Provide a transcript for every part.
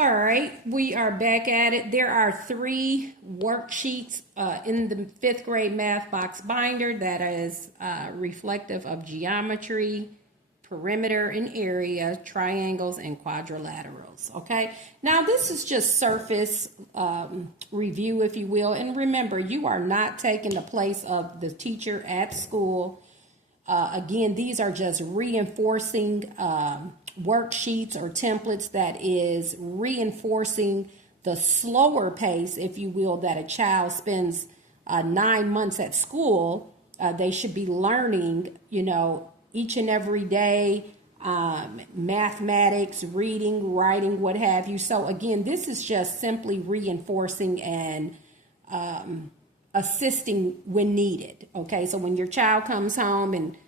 All right, we are back at it. There are 3 worksheets in the 5th grade math box binder that is reflective of geometry, perimeter and area, triangles, and quadrilaterals. Okay, now this is just surface review, if you will. And remember, you are not taking the place of the teacher at school. Again, these are just reinforcing worksheets or templates that is reinforcing the slower pace, if you will, that a child spends 9 months at school. They should be learning, each and every day, mathematics, reading, writing, what have you. So again, this is just simply reinforcing and assisting when needed. Okay, so when your child comes home and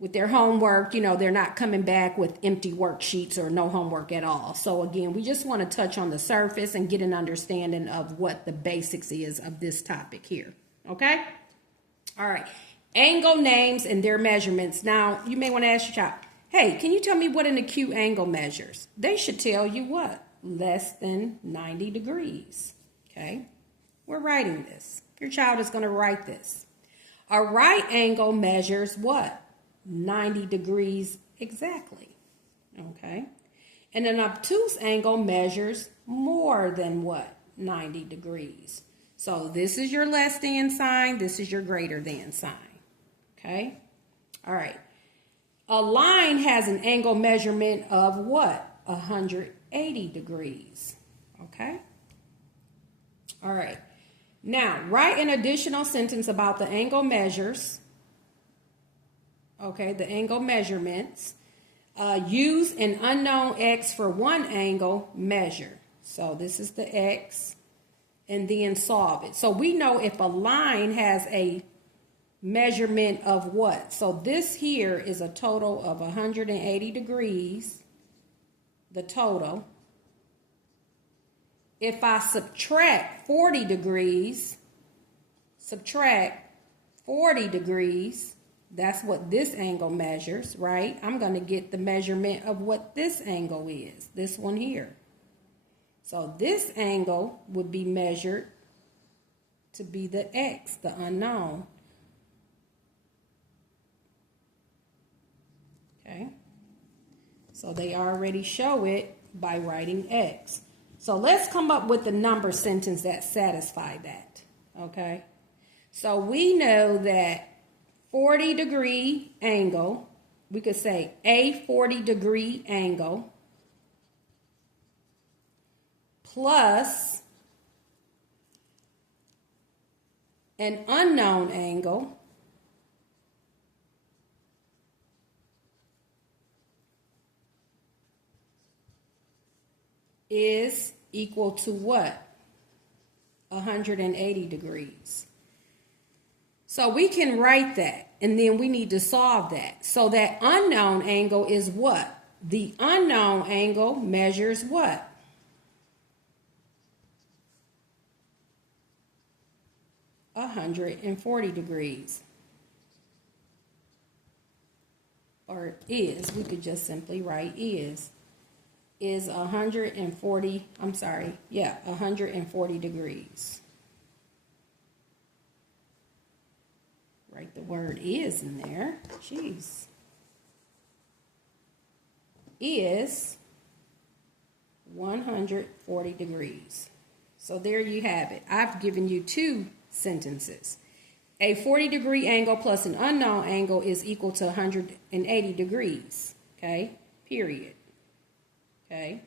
with their homework, they're not coming back with empty worksheets or no homework at all. So again, we just want to touch on the surface and get an understanding of what the basics is of this topic here. Okay? All right. Angle names and their measurements. Now, you may want to ask your child, hey, can you tell me what an acute angle measures? They should tell you what? Less than 90 degrees. Okay? We're writing this. Your child is going to write this. A right angle measures what? 90 degrees exactly. Okay? And an obtuse angle measures more than what? 90 degrees. So this is your less than sign. This is your greater than sign. Okay? All right. A line has an angle measurement of what? 180 degrees. Okay? All right. Now, write an additional sentence about the angle measures. Okay, the angle measurements. Use an unknown x for one angle measure. So this is the x, and then solve it. So we know if a line has a measurement of what? So this here is a total of 180 degrees, the total. If I subtract 40 degrees, that's what this angle measures, right? I'm going to get the measurement of what this angle is, this one here. So this angle would be measured to be the x, the unknown. Okay? So they already show it by writing x. So let's come up with a number sentence that satisfies that. Okay? So we know that 40-degree angle, we could say a 40-degree angle plus an unknown angle is equal to what? 180 degrees. So we can write that, and then we need to solve that. So that unknown angle is what? The unknown angle measures what? (140 degrees. Or is, we could just simply write is 140 degrees. Write the word is in there. Jeez. Is 140 degrees. So there you have it. I've given you 2 sentences. A 40-degree angle plus an unknown angle is equal to 180 degrees. Okay? Period. Okay?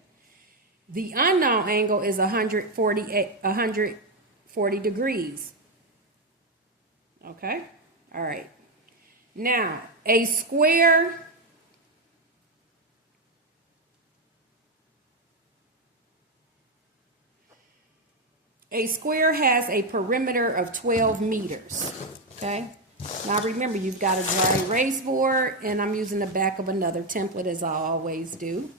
The unknown angle is 140 degrees. Okay? All right. Now, a square has a perimeter of 12 meters. Okay? Now remember, you've got a dry erase board, and I'm using the back of another template as I always do.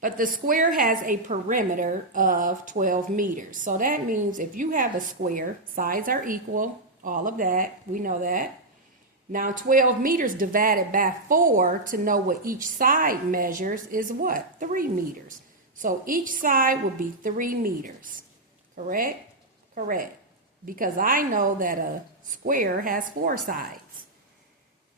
But the square has a perimeter of 12 meters. So that means if you have a square, sides are equal, all of that, we know that. Now 12 meters divided by 4 to know what each side measures is what? 3 meters. So each side would be 3 meters. Correct? Correct. Because I know that a square has 4 sides.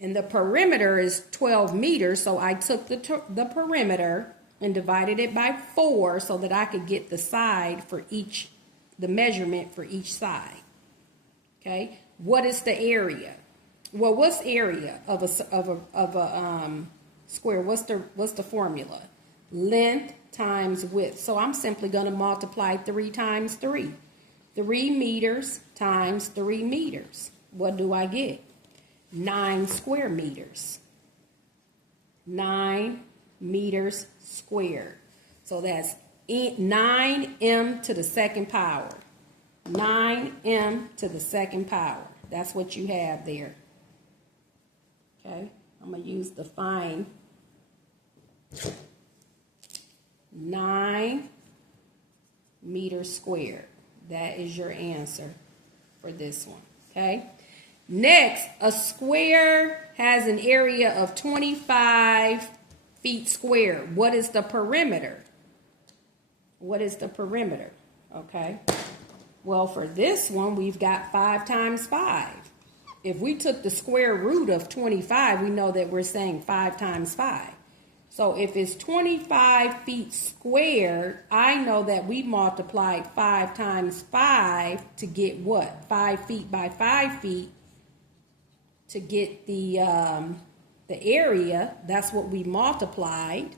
And the perimeter is 12 meters, so I took the perimeter and divided it by 4 so that I could get the side for each, the measurement for each side. Okay? What is the area? Well, what's area of a square? What's the formula? Length times width. So I'm simply going to multiply 3 times 3. 3 meters times 3 meters. What do I get? 9 square meters. 9 meters squared. So that's 9m to the second power. 9m to the second power. That's what you have there. Okay, I'm going to use the fine. 9 meters squared. That is your answer for this one. Okay. Next, a square has an area of 25 feet squared. What is the perimeter? What is the perimeter? Okay. Well, for this one, we've got 5 times 5. If we took the square root of 25, we know that we're saying 5 times 5. So if it's 25 feet squared, I know that we multiplied 5 times 5 to get what? 5 feet by 5 feet to get the area. That's what we multiplied.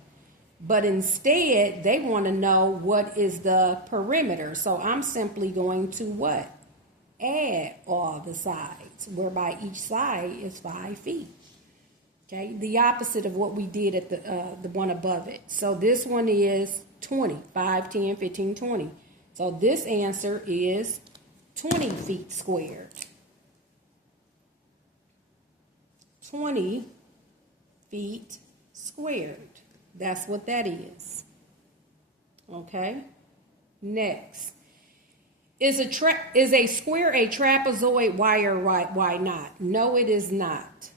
But instead, they want to know what is the perimeter. So I'm simply going to what? Add all the sides, whereby each side is 5 feet. Okay, the opposite of what we did at the one above it. So this one is 20, 5, 10, 15, 20. So this answer is 20 feet squared. 20 feet squared. That's what that is. Okay. Next. Is a square a trapezoid? Why or why not? No, it is not.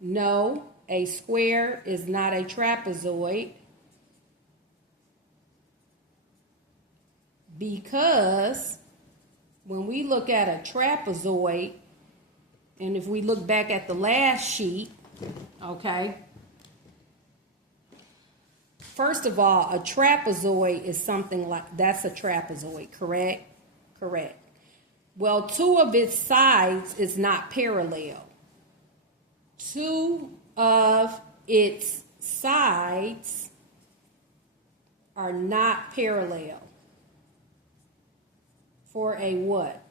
No, a square is not a trapezoid because when we look at a trapezoid, and if we look back at the last sheet, okay, first of all, a trapezoid is something like, that's a trapezoid, correct? Correct. Well, 2 of its sides is not parallel. 2 of its sides are not parallel for a what?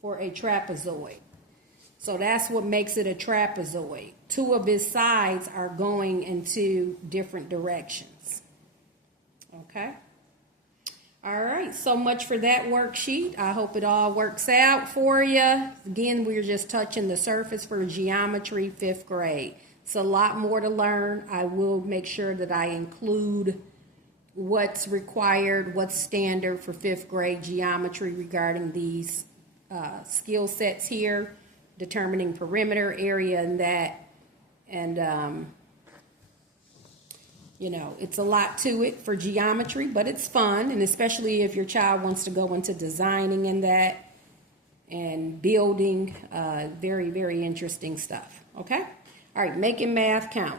For a trapezoid. So that's what makes it a trapezoid. 2 of its sides are going into different directions. Okay? All right, so much for that worksheet. I hope it all works out for you. Again, we're just touching the surface for geometry, 5th grade. It's a lot more to learn. I will make sure that I include what's required, what's standard for 5th grade geometry regarding these skill sets here, determining perimeter, area, and that. And, you know, it's a lot to it for geometry, but it's fun, and especially if your child wants to go into designing and that and building, very, very interesting stuff. Okay? All right, making math count.